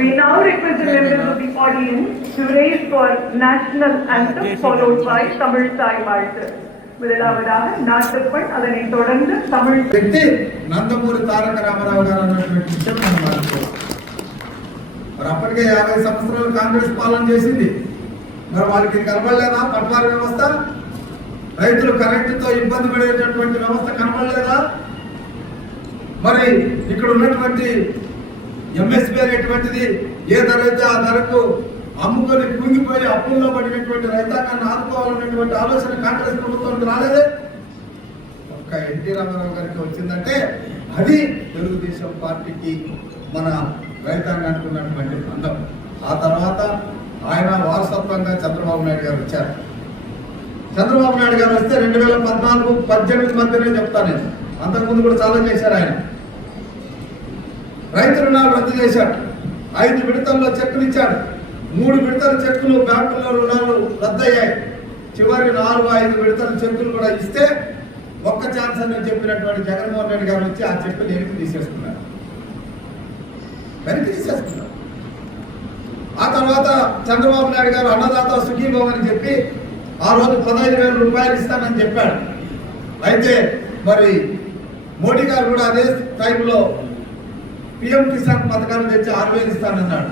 We now request the members of the audience to raise for national anthem followed by Tamil Thai marches. முதலாவதாக நாட்டுப்பண், அதனை தொடர்ந்து தமிழ் వ్యక్తి నందమూరి తారక రామారావు గారు అన్నటువంటి విషయం మనం అనుకోవాలి. మరి అప్పటికే 50 సంవత్సరాలు కాంగ్రెస్ పాలన చేసింది. మరి వారికి కనబడలేదా పట్వారీ వ్యవస్థ? రైతులు కరెంటుతో ఇబ్బంది పడేటటువంటి వ్యవస్థ కనబడలేదా? మరి ఇక్కడ ఉన్నటువంటి ఎంఎస్పీ అనేటువంటిది ఏ ధర అయితే ఆ ధరకు అమ్ముకొని కుంగిపోయి అప్పుల్లో పడినటువంటి రైతాంగాన్ని ఆదుకోవాలనేటువంటి ఆలోచన కాంగ్రెస్ ప్రభుత్వానికి రాలేదే. ఒక్క ఎన్టీ రామారావు గారికి వచ్చిందంటే అది తెలుగుదేశం పార్టీకి మన రైతాంగానికి ఉన్నటువంటి అందం. ఆ తర్వాత ఆయన వారసత్వంగా చంద్రబాబు నాయుడు గారు వచ్చారు. చంద్రబాబు నాయుడు గారు వస్తే 2014-18 మధ్యనే చెప్తాను నేను, అంతకుముందు కూడా చాలా చేశారు ఆయన. రైతు రుణాలు రద్దు చేశాడు. 5 విడతల్లో చెక్కులు ఇచ్చాడు. 3 విడతల చెక్కులు బ్యాంకుల్లో రుణాలు రద్దయ్యాయి. చివరి 4-5 విడతల చెక్కులు కూడా ఇస్తే ఒక్క ఛాన్స్ అని చెప్పినటువంటి జగన్మోహన్ రెడ్డి గారు వచ్చి ఆ చెక్కులు వెనక్కి తీసేసుకున్నారు. ఆ తర్వాత చంద్రబాబు నాయుడు గారు అన్నదాత సుఖీభవం అని చెప్పి ఆ రోజు 15,000 రూపాయలు ఇస్తానని చెప్పాడు. అయితే మరి మోడీ గారు కూడా అదే టైంలో పిఎం కిసాన్ పథకాలు తెచ్చి 6,000 ఇస్తానన్నాడు.